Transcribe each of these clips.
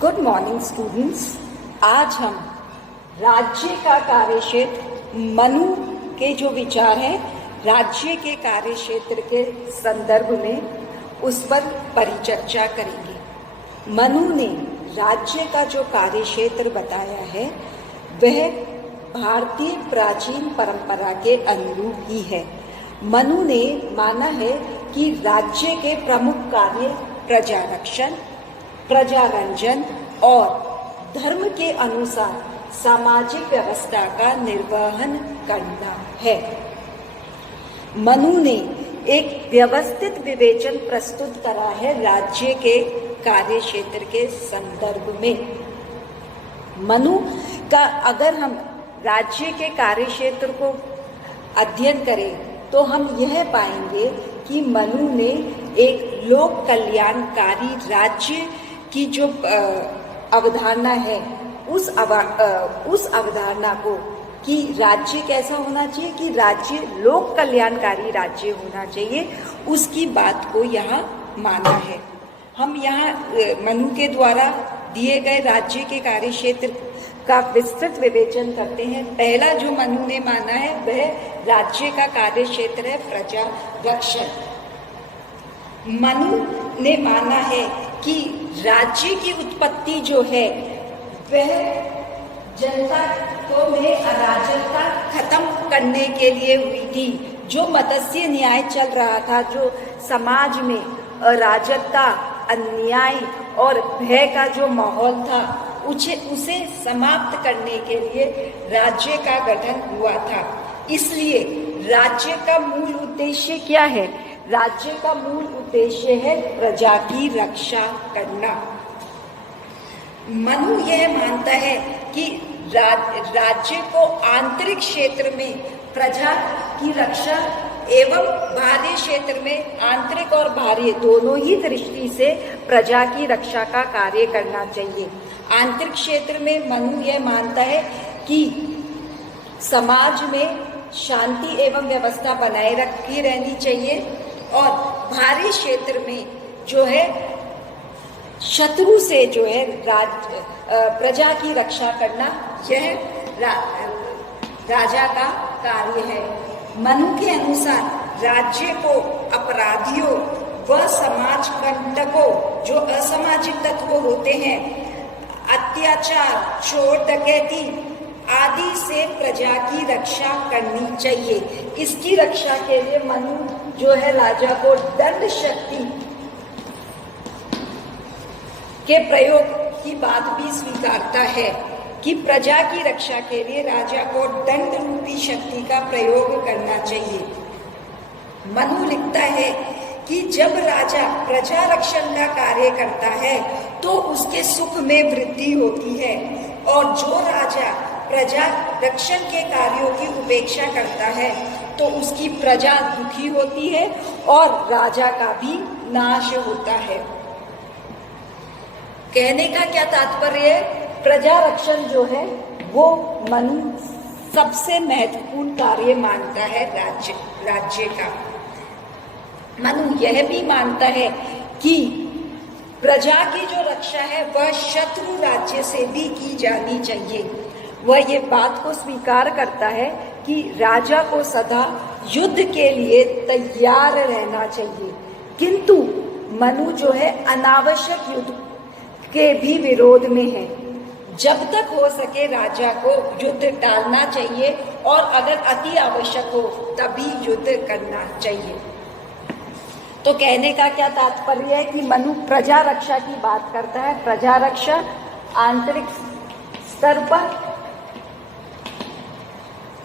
Good morning students. आज हम राज्य का कार्यक्षेत्र मनु के जो विचार हैं राज्य के कार्यक्षेत्र के संदर्भ में उस पर परिचर्चा करेंगे। मनु ने राज्य का जो कार्यक्षेत्र बताया है वह भारतीय प्राचीन परंपरा के अनुरूप ही है। मनु ने माना है कि राज्य के प्रमुख कार्य प्रजा रक्षण, प्रजारंजन और धर्म के अनुसार सामाजिक व्यवस्था का निर्वहन करना है। मनु ने एक व्यवस्थित विवेचन प्रस्तुत करा है राज्य के कार्यक्षेत्र के संदर्भ में। मनु का अगर हम राज्य के कार्यक्षेत्र को अध्ययन करें तो हम यह पाएंगे कि मनु ने एक लोक कल्याणकारी राज्य की जो अवधारणा है उस अवधारणा को कि राज्य कैसा होना चाहिए, कि राज्य लोक कल्याणकारी राज्य होना चाहिए, उसकी बात को यहाँ माना है। हम यहाँ मनु के द्वारा दिए गए राज्य के कार्यक्षेत्र का विस्तृत विवेचन करते हैं। पहला जो मनु ने माना है वह राज्य का कार्यक्षेत्र है प्रजा रक्षण। मनु ने माना है कि राज्य की उत्पत्ति जो है वह जनता को में अराजकता खत्म करने के लिए हुई थी। जो मत्स्य न्याय चल रहा था, जो समाज में अराजकता, अन्याय और भय का जो माहौल था उसे समाप्त करने के लिए राज्य का गठन हुआ था। इसलिए राज्य का मूल उद्देश्य क्या है? राज्य का मूल उद्देश्य है प्रजा की रक्षा करना। मनु यह मानता है कि राज्य को आंतरिक क्षेत्र में प्रजा की रक्षा एवं बाहरी क्षेत्र में आंतरिक और बाहरी दोनों ही दृष्टि से प्रजा की रक्षा का कार्य करना चाहिए। आंतरिक क्षेत्र में मनु यह मानता है कि समाज में शांति एवं व्यवस्था बनाए रखी रहनी चाहिए और बाहरी क्षेत्र में जो है शत्रु से जो है प्रजा की रक्षा करना यह राजा का कार्य है। मनु के अनुसार राज्य को अपराधियों व समाज कंटकों जो असामाजिक तत्व होते हैं, अत्याचार, चोर, डकैती आदि से प्रजा की रक्षा करनी चाहिए। इसकी रक्षा के लिए मनु जो है राजा को दंड शक्ति के प्रयोग की बात भी स्वीकारता है कि प्रजा की रक्षा के लिए राजा को दंड रूपी शक्ति का प्रयोग करना चाहिए। मनु लिखता है कि जब राजा प्रजा रक्षण का कार्य करता है तो उसके सुख में वृद्धि होती है और जो राजा प्रजा रक्षण के कार्यों की उपेक्षा करता है तो उसकी प्रजा दुखी होती है और राजा का भी नाश होता है। कहने का क्या तात्पर्य है? प्रजा रक्षण जो है वो मनु सबसे महत्वपूर्ण कार्य मानता है राज्य का। मनु यह भी मानता है कि प्रजा की जो रक्षा है वह शत्रु राज्य से भी की जानी चाहिए। वह ये बात को स्वीकार करता है कि राजा को सदा युद्ध के लिए तैयार रहना चाहिए, किंतु मनु जो है अनावश्यक युद्ध के भी विरोध में है। जब तक हो सके राजा को युद्ध टालना चाहिए और अगर अति आवश्यक हो तभी युद्ध करना चाहिए। तो कहने का क्या तात्पर्य है कि मनु प्रजा रक्षा की बात करता है। प्रजा रक्षा आंतरिक स्तर पर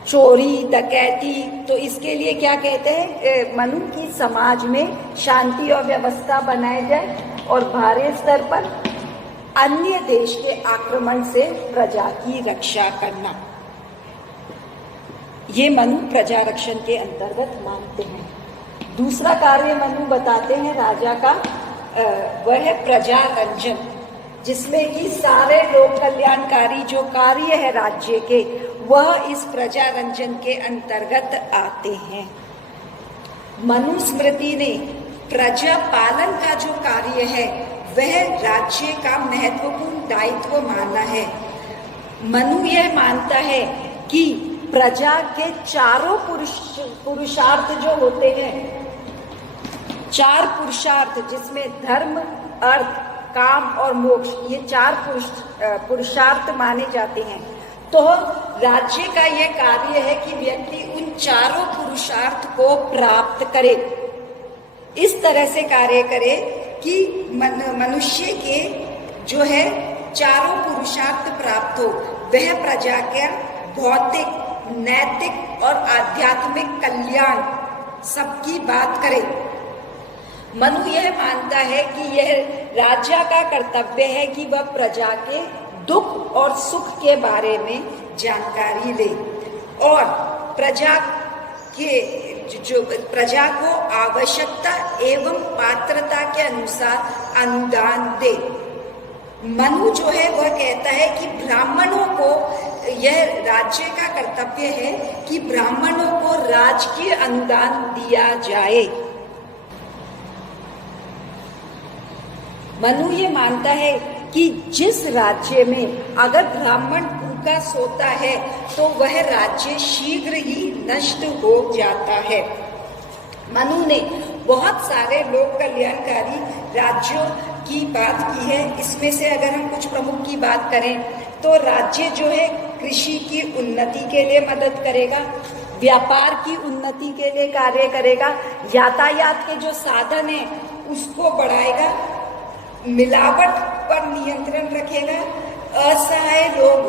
चोरी, डकैती, तो इसके लिए क्या कहते हैं मनु की समाज में शांति और व्यवस्था बनाए जाए और बाहरी स्तर पर अन्य देश के आक्रमण से प्रजा की रक्षा करना। ये मनु प्रजा रक्षण के अंतर्गत मानते हैं। दूसरा कार्य मनु बताते हैं राजा का, वह है प्रजारंजन, जिसमें कि सारे लोक कल्याणकारी जो कार्य है राज्य के वह इस प्रजारंजन के अंतर्गत आते हैं। मनुस्मृति ने प्रजा पालन का जो कार्य है वह राज्य का महत्वपूर्ण दायित्व माना है। मनु यह मानता है कि प्रजा के चारों पुरुषार्थ जो होते हैं, 4 पुरुषार्थ जिसमें धर्म, अर्थ, काम और मोक्ष, ये 4 पुरुषार्थ माने जाते हैं। तो राज्य का यह कार्य है कि व्यक्ति उन चारों पुरुषार्थ को प्राप्त करे, इस तरह से कार्य करे कि मनुष्य के जो है चारों पुरुषार्थ प्राप्त हो। वह प्रजा के भौतिक, नैतिक और आध्यात्मिक कल्याण सबकी बात करे। मनु यह मानता है कि यह राजा का कर्तव्य है कि वह प्रजा के दुख और सुख के बारे में जानकारी ले और प्रजा को आवश्यकता एवं पात्रता के अनुसार अनुदान दे। मनु जो है वह कहता है कि ब्राह्मणों को यह राज्य का कर्तव्य है कि ब्राह्मणों को राजकीय अनुदान दिया जाए। मनु ये मानता है कि जिस राज्य में अगर ब्राह्मण भूखा सोता है तो वह राज्य शीघ्र ही नष्ट हो जाता है। मनु ने बहुत सारे लोक कल्याणकारी राज्यों की बात की है। इसमें से अगर हम कुछ प्रमुख की बात करें तो राज्य जो है कृषि की उन्नति के लिए मदद करेगा, व्यापार की उन्नति के लिए कार्य करेगा, यातायात के जो साधन है उसको बढ़ाएगा, मिलावट पर नियंत्रण रखेगा, असहाय लोग,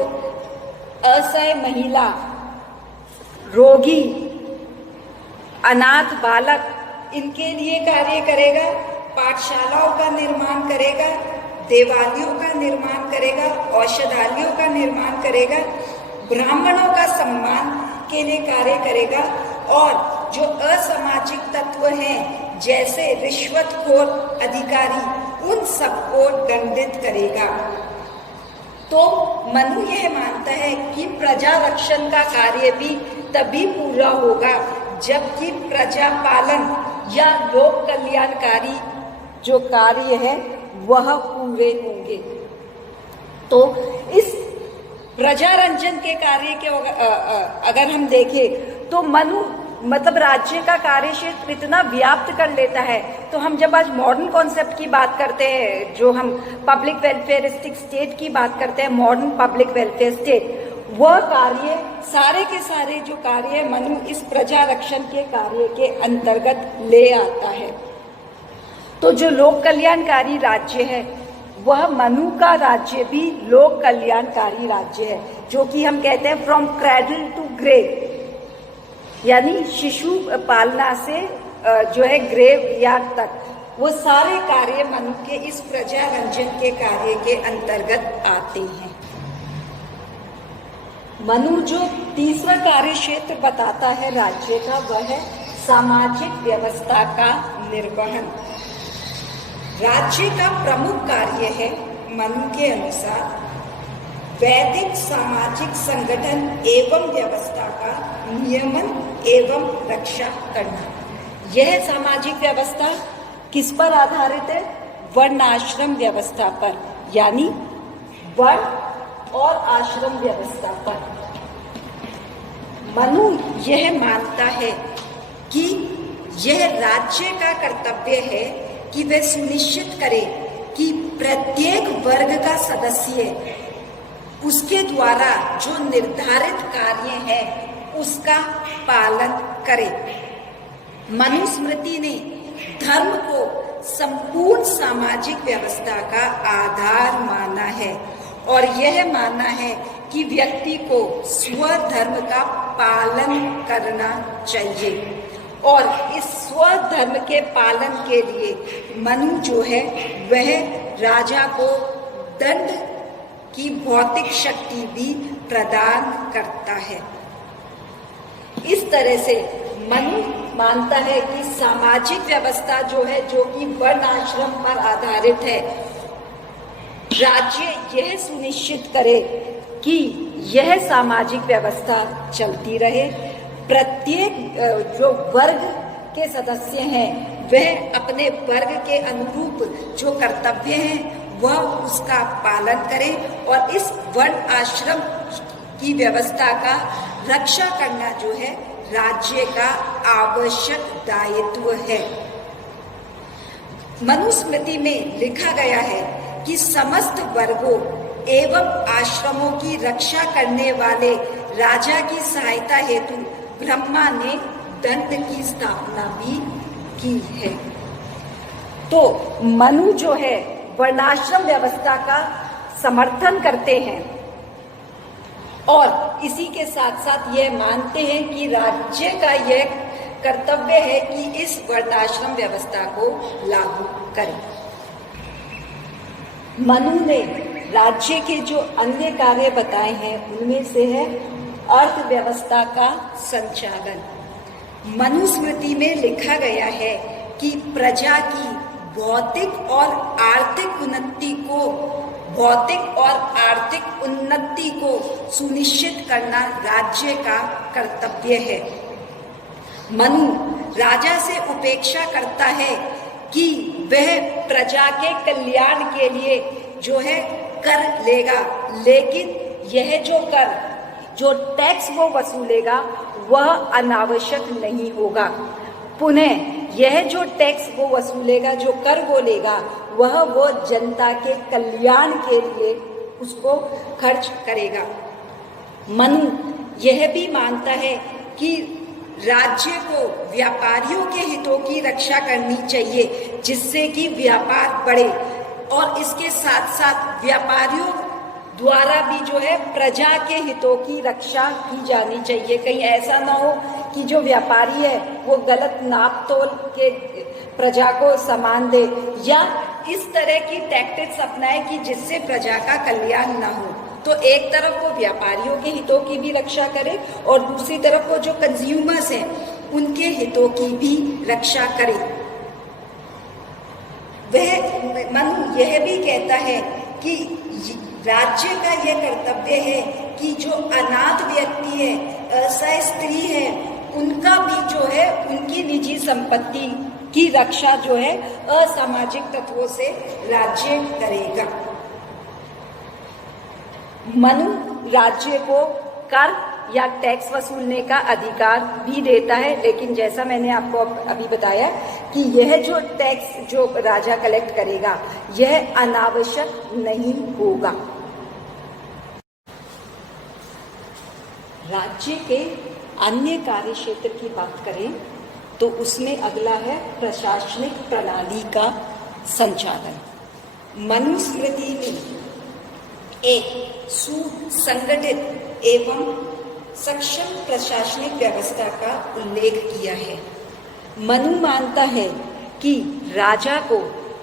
असहाय महिला, रोगी, अनाथ बालक, इनके लिए कार्य करेगा, पाठशालाओं का निर्माण करेगा, देवालयों का निर्माण करेगा, औषधालयों का निर्माण करेगा, ब्राह्मणों का सम्मान के लिए कार्य करेगा और जो असामाजिक तत्व हैं जैसे रिश्वतखोर अधिकारी उन सबको दंडित करेगा। तो मनु यह मानता है कि प्रजा रक्षण का कार्य भी तभी पूरा होगा जबकि प्रजा पालन या लोक कल्याणकारी जो कार्य है वह पूरे होंगे। तो इस प्रजारंजन के कार्य के अगर हम देखें तो मनु मतलब राज्य का कार्य क्षेत्र इतना व्याप्त कर लेता है। तो हम जब आज मॉडर्न कॉन्सेप्ट की बात करते हैं, जो हम पब्लिक वेलफेयरिस्टिक स्टेट की बात करते हैं, मॉडर्न पब्लिक वेलफेयर स्टेट, वह कार्य सारे के सारे जो कार्य है मनु इस प्रजा रक्षण के कार्य के अंतर्गत ले आता है। तो जो लोक कल्याणकारी राज्य है वह मनु का राज्य भी लोक कल्याणकारी राज्य है, जो कि हम कहते हैं फ्रॉम क्रैडल टू ग्रेव, यानी शिशु पालना से जो है ग्रेव यार्ड तक, वो सारे कार्य मनु के इस प्रजा रंजन के कार्य के अंतर्गत आते हैं। मनु जो तीसरा कार्य क्षेत्र बताता है राज्य का वह है सामाजिक व्यवस्था का निर्वहन। राज्य का प्रमुख कार्य है मनु के अनुसार वैदिक सामाजिक संगठन एवं व्यवस्था का नियमन एवं रक्षा करना। यह सामाजिक व्यवस्था किस पर आधारित है? वर्ण-आश्रम व्यवस्था पर, यानी वर्ण और आश्रम व्यवस्था पर। मनु यह मानता है कि यह राज्य का कर्तव्य है कि वह सुनिश्चित करे कि प्रत्येक वर्ग का सदस्य उसके द्वारा जो निर्धारित कार्य है उसका पालन करे। मनुस्मृति ने धर्म को संपूर्ण सामाजिक व्यवस्था का आधार माना है और यह माना है कि व्यक्ति को स्वधर्म का पालन करना चाहिए और इस स्वधर्म के पालन के लिए मनु जो है वह राजा को दंड की भौतिक शक्ति भी प्रदान करता है। इस तरह से मनु मानता है कि सामाजिक व्यवस्था जो है, जो कि वर्ण आश्रम पर आधारित है, राज्य यह सुनिश्चित करे कि यह सामाजिक व्यवस्था चलती रहे, प्रत्येक जो वर्ग के सदस्य हैं वह अपने वर्ग के अनुरूप जो कर्तव्य हैं वह उसका पालन करे और इस वर्ण आश्रम की व्यवस्था का रक्षा करना जो है राज्य का आवश्यक दायित्व है। मनुस्मृति में लिखा गया है कि समस्त वर्गों एवं आश्रमों की रक्षा करने वाले राजा की सहायता हेतु ब्रह्मा ने दंड की स्थापना भी की है। तो मनु जो है वर्णाश्रम व्यवस्था का समर्थन करते हैं और इसी के साथ साथ यह मानते हैं कि राज्य का यह कर्तव्य है कि इस वर्णाश्रम व्यवस्था को लागू करें। मनु ने राज्य के जो अन्य कार्य बताए हैं उनमें से है अर्थव्यवस्था का संचालन। मनुस्मृति में लिखा गया है कि प्रजा की भौतिक और आर्थिक उन्नति को सुनिश्चित करना राज्य का कर्तव्य है। मनु राजा से अपेक्षा करता है कि वह प्रजा के कल्याण के लिए जो है कर लेगा, लेकिन यह जो टैक्स वो वसूलेगा वह अनावश्यक नहीं होगा। पुनः यह जो टैक्स वो वसूलेगा, जो कर वो लेगा, वो जनता के कल्याण के लिए उसको खर्च करेगा। मनु यह भी मानता है कि राज्य को व्यापारियों के हितों की रक्षा करनी चाहिए जिससे कि व्यापार बढ़े और इसके साथ साथ व्यापारियों द्वारा भी जो है प्रजा के हितों की रक्षा की जानी चाहिए। कहीं ऐसा ना हो कि जो व्यापारी है वो गलत नाप तोल के प्रजा को सामान दे या इस तरह की टैक्टिक्स अपनाए कि जिससे प्रजा का कल्याण ना हो। तो एक तरफ वो व्यापारियों के हितों की भी रक्षा करे और दूसरी तरफ वो जो कंज्यूमर्स हैं उनके हितों की भी रक्षा करे। वह मनु यह भी कहता है कि राज्य का यह कर्तव्य है कि जो अनाथ व्यक्ति है, असहाय स्त्री है, उनका भी जो है उनकी निजी संपत्ति की रक्षा जो है असामाजिक तत्वों से राज्य करेगा। मनु राज्य को कर या टैक्स वसूलने का अधिकार भी देता है, लेकिन जैसा मैंने आपको अभी बताया कि यह जो टैक्स जो राजा कलेक्ट करेगा यह अनावश्यक नहीं होगा। राज्य के अन्य कार्य क्षेत्र की बात करें तो उसमें अगला है प्रशासनिक प्रणाली का संचालन। मनुस्मृति में एक सुसंगठित एवं सक्षम प्रशासनिक व्यवस्था का उल्लेख किया है। मनु मानता है कि राजा को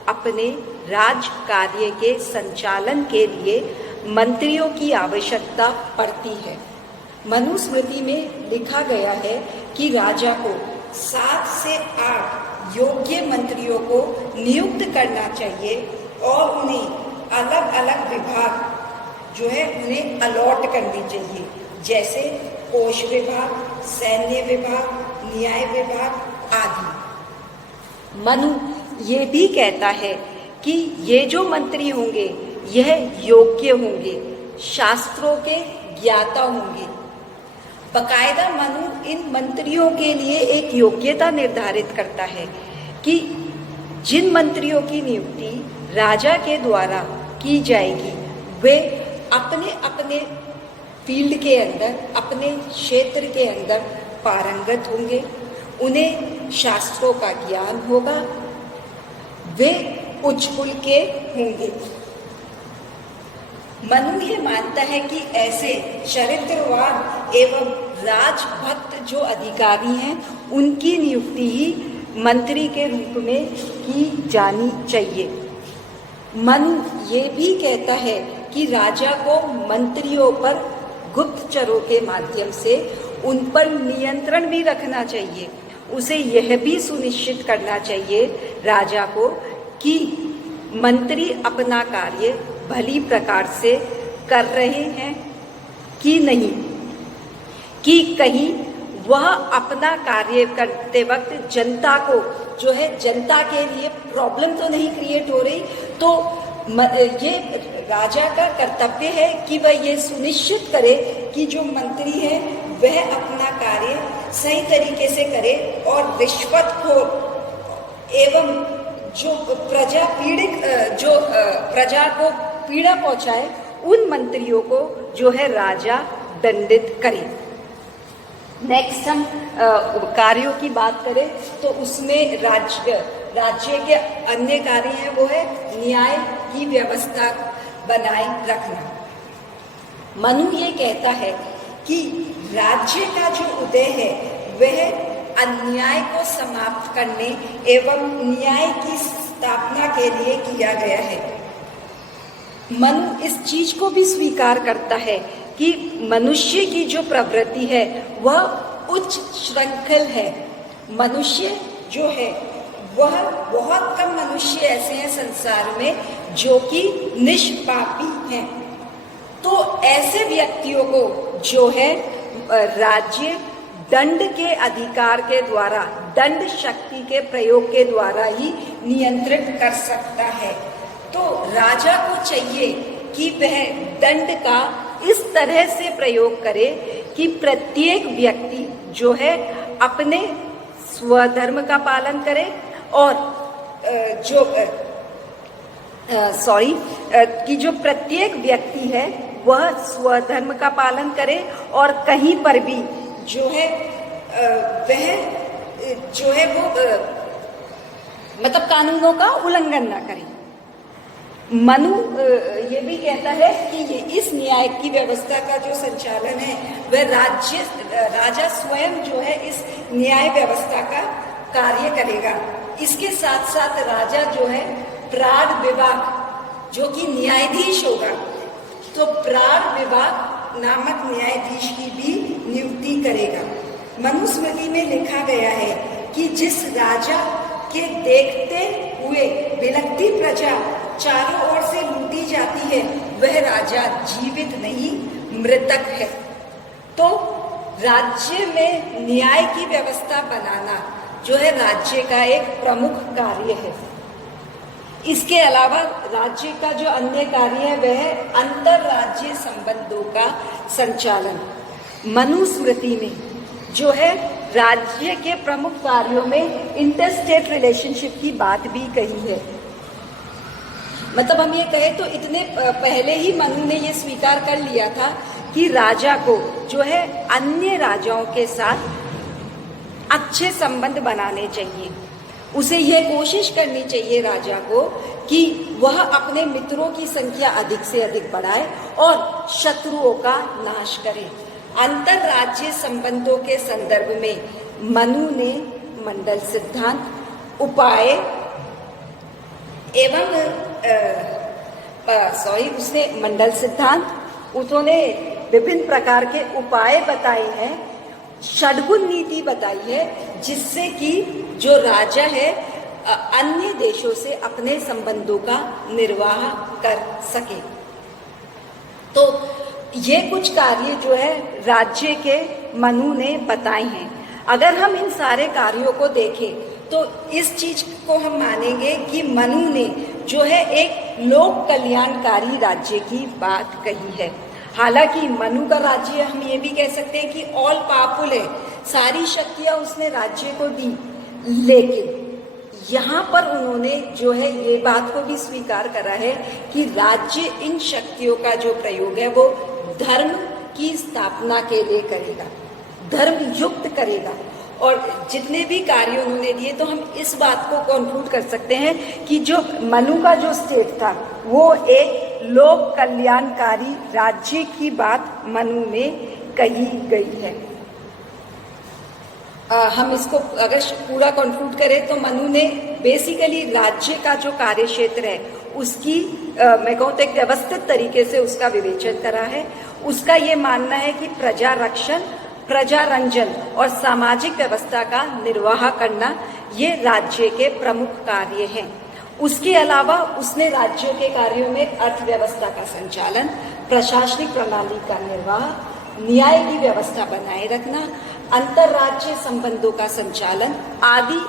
अपने राज कार्य के संचालन के लिए मंत्रियों की आवश्यकता पड़ती है। मनुस्मृति में लिखा गया है कि राजा को 7 से 8 योग्य मंत्रियों को नियुक्त करना चाहिए और उन्हें अलग अलग विभाग जो है उन्हें अलॉट करनी चाहिए, जैसे कोष विभाग, सैन्य विभाग, न्याय विभाग आदि। मनु ये भी कहता है कि ये जो मंत्री होंगे यह योग्य होंगे, शास्त्रों के ज्ञाता होंगे। बकायदा मनु इन मंत्रियों के लिए एक योग्यता निर्धारित करता है कि जिन मंत्रियों की नियुक्ति राजा के द्वारा की जाएगी वे अपने अपने फील्ड के अंदर, अपने क्षेत्र के अंदर पारंगत होंगे, उन्हें शास्त्रों का ज्ञान होगा, वे उच्च कुल के होंगे। मनु ये मानता है कि ऐसे चरित्रवान एवं राजभक्त जो अधिकारी हैं उनकी नियुक्ति ही मंत्री के रूप में की जानी चाहिए। मनु ये भी कहता है कि राजा को मंत्रियों पर गुप्तचरों के माध्यम से उन पर नियंत्रण भी रखना चाहिए। उसे यह भी सुनिश्चित करना चाहिए राजा को कि मंत्री अपना कार्य भली प्रकार से कर रहे हैं कि नहीं, कि कहीं वह अपना कार्य करते वक्त जनता को जो है, जनता के लिए प्रॉब्लम तो नहीं क्रिएट हो रही, तो ये राजा का कर्तव्य है कि वह ये सुनिश्चित करे कि जो मंत्री है वह अपना कार्य सही तरीके से करे और रिश्वतखोर एवं जो प्रजा को पीड़ा पहुंचाए उन मंत्रियों को जो है राजा दंडित करे। नेक्स्ट हम कार्यों की बात करें तो उसमें राज्य के अन्य कार्य हैं, वो है न्याय की व्यवस्था बनाए रखना। मनु ये कहता है कि राज्य का जो उदय है वह अन्याय को समाप्त करने एवं न्याय की स्थापना के लिए किया गया है। मनु इस चीज को भी स्वीकार करता है कि मनुष्य की जो प्रवृत्ति है वह उच्च श्रृंखल है। मनुष्य जो है वह बहुत कम मनुष्य ऐसे हैं संसार में जो कि निष्पापी हैं। तो ऐसे व्यक्तियों को जो है राज्य दंड के अधिकार के द्वारा, दंड शक्ति के प्रयोग के द्वारा ही नियंत्रित कर सकता है। तो राजा को चाहिए कि वह दंड का इस तरह से प्रयोग करे कि प्रत्येक व्यक्ति जो है अपने स्वधर्म का पालन करे और कि जो प्रत्येक व्यक्ति है वह स्वधर्म का पालन करे और कहीं पर भी जो है वह जो है वो मतलब कानूनों का उल्लंघन ना करे। मनु ये भी कहता है कि ये इस न्याय की व्यवस्था का जो संचालन है वह राजा स्वयं जो है इस न्याय व्यवस्था का कार्य करेगा। इसके साथ साथ राजा जो है प्राण विभाग जो कि न्यायाधीश होगा, तो प्राण विभाग नामक न्यायाधीश की भी नियुक्ति करेगा। मनुस्मृति में लिखा गया है कि जिस राजा के देखते हुए बिलखती प्रजा चारों ओर से लूटी जाती है वह राजा जीवित नहीं मृतक है। तो राज्य में न्याय की व्यवस्था बनाना जो है राज्य का एक प्रमुख कार्य है। इसके अलावा राज्य का जो अन्य कार्य है वह है अंतरराज्यीय संबंधों का संचालन। मनुस्मृति में जो है राज्य के प्रमुख कार्यों में इंटरस्टेट रिलेशनशिप की बात भी कही है। मतलब हम ये कहें तो इतने पहले ही मनु ने ये स्वीकार कर लिया था कि राजा को जो है अन्य राजाओं के साथ अच्छे संबंध बनाने चाहिए। उसे ये कोशिश करनी चाहिए राजा को कि वह अपने मित्रों की संख्या अधिक से अधिक बढ़ाए और शत्रुओं का नाश करे। अंतरराज्यीय संबंधों के संदर्भ में मनु ने मंडल सिद्धांत, उपाय एवं उसने मंडल सिद्धांत, उन्होंने विभिन्न प्रकार के उपाय बताए हैं, षड्गुण नीति बताई है जिससे कि जो राजा है अन्य देशों से अपने संबंधों का निर्वाह कर सके। तो ये कुछ कार्य जो है राज्य के मनु ने बताए हैं। अगर हम इन सारे कार्यों को देखें तो इस चीज को हम मानेंगे कि मनु ने जो है एक लोक कल्याणकारी राज्य की बात कही है। हालांकि मनु का राज्य हम ये भी कह सकते हैं कि ऑल पावरफुल है, सारी शक्तियां उसने राज्य को दी, लेकिन यहाँ पर उन्होंने जो है ये बात को भी स्वीकार करा है कि राज्य इन शक्तियों का जो प्रयोग है वो धर्म की स्थापना के लिए करेगा, धर्म युक्त करेगा। और जितने भी कार्य उन्होंने दिए तो हम इस बात को कंक्लूड कर सकते हैं कि जो मनु का जो स्टेट था वो एक लोक कल्याणकारी राज्य की बात मनु में कही गई है। हम इसको अगर पूरा कंक्लूड करें तो मनु ने बेसिकली राज्य का जो कार्य क्षेत्र है उसकी मैं कहूँ तो एक व्यवस्थित तरीके से उसका विवेचन करा है। उसका ये मानना है कि प्रजा रक्षण, प्रजा रंजन और सामाजिक व्यवस्था का निर्वाह करना ये राज्य के प्रमुख कार्य हैं। उसके अलावा उसने राज्यों के कार्यों में अर्थव्यवस्था का संचालन, प्रशासनिक प्रणाली का निर्वाह, न्याय की व्यवस्था बनाए रखना, अंतर्राज्य संबंधों का संचालन आदि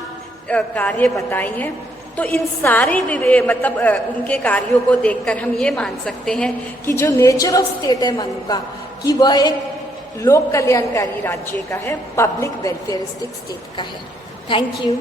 कार्य बताए हैं। तो इन सारे मतलब उनके कार्यों को देखकर हम ये मान सकते हैं कि जो नेचर ऑफ स्टेट है मनु का, कि वह एक लोक कल्याणकारी राज्य का है, पब्लिक वेलफेयरिस्टिक स्टेट का है। Thank you.